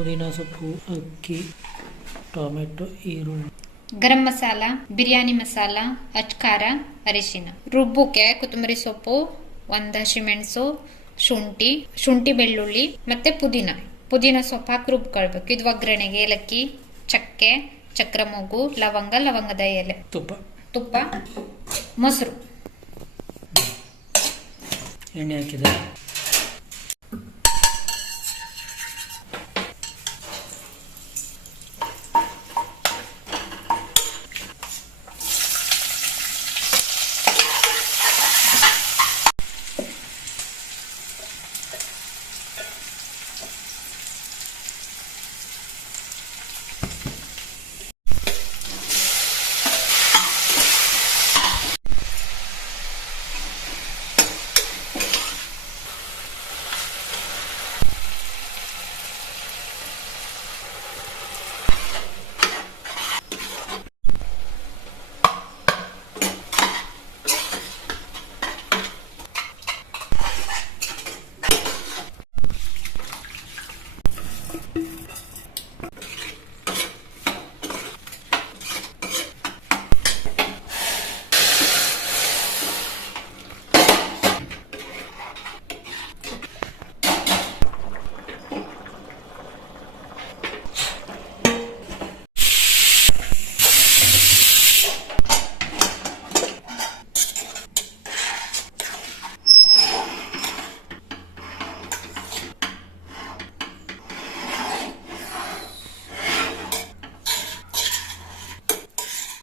ಪುದೀನ ಸೊಪ್ಪು, ಅಕ್ಕಿ, ಟೊಮೆಟೊ, ಈರುಳ್ಳಿ, ಗರಂ ಮಸಾಲ, ಬಿರಿಯಾನಿ ಮಸಾಲ, ಅಚ್ಕಾರ, ಅರಿಶಿನ. ರುಬ್ಬುಕ್ಕೆ ಕೊತ್ತಂಬರಿ ಸೊಪ್ಪು, ಒಂದು ಹಸಿಮೆಣಸು, ಶುಂಠಿ ಬೆಳ್ಳುಳ್ಳಿ ಮತ್ತೆ ಪುದೀನ ಸೊಪ್ಪು ಹಾಕಿ ರುಬ್ಕೊಳ್ಬೇಕು. ಇದು ಒಗ್ಗರಣೆಗೆ ಏಲಕ್ಕಿ, ಚಕ್ಕೆ, ಚಕ್ರ ಮೊಗ್ಗು, ಲವಂಗದ ಎಲೆ, ತುಪ್ಪ, ಮೊಸರು, ಎಣ್ಣೆ ಹಾಕಿದೆ.